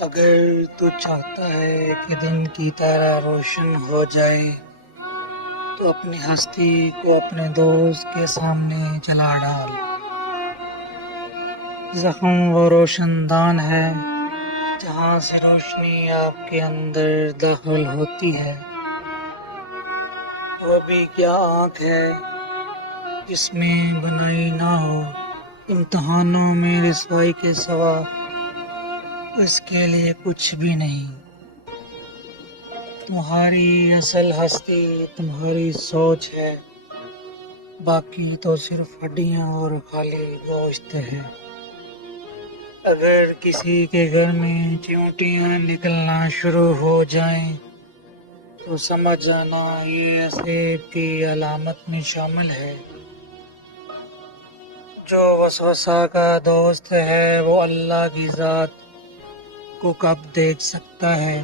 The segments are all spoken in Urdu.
اگر تو چاہتا ہے کہ دن کی طرح روشن ہو جائے تو اپنی ہستی کو اپنے دوست کے سامنے جلا ڈال۔ زخم وہ روشن دان ہے جہاں سے روشنی آپ کے اندر داخل ہوتی ہے۔ وہ بھی کیا آنکھ ہے جس میں بنائی نہ ہو امتحانوں میں رسوائی کے سوا اس کے لیے کچھ بھی نہیں۔ تمہاری اصل ہستی تمہاری سوچ ہے، باقی تو صرف ہڈیاں اور خالی گوشت ہے۔ اگر کسی کے گھر میں چیونٹیاں نکلنا شروع ہو جائیں تو سمجھ جانا یہ عذاب کی علامت میں شامل ہے۔ جو وسوسہ کا دوست ہے وہ اللہ کی ذات کو کب دیکھ سکتا ہے؟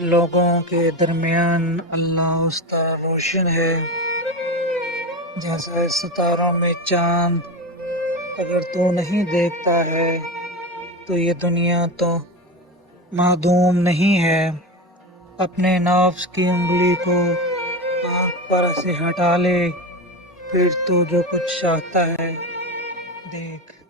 لوگوں کے درمیان اللہ اس طرح روشن ہے جیسا اس ستاروں میں چاند۔ اگر تو نہیں دیکھتا ہے تو یہ دنیا تو معدوم نہیں ہے۔ اپنے نفس کی انگلی کو آنکھ پر سے ہٹا لے، پھر تو جو کچھ چاہتا ہے دیکھ۔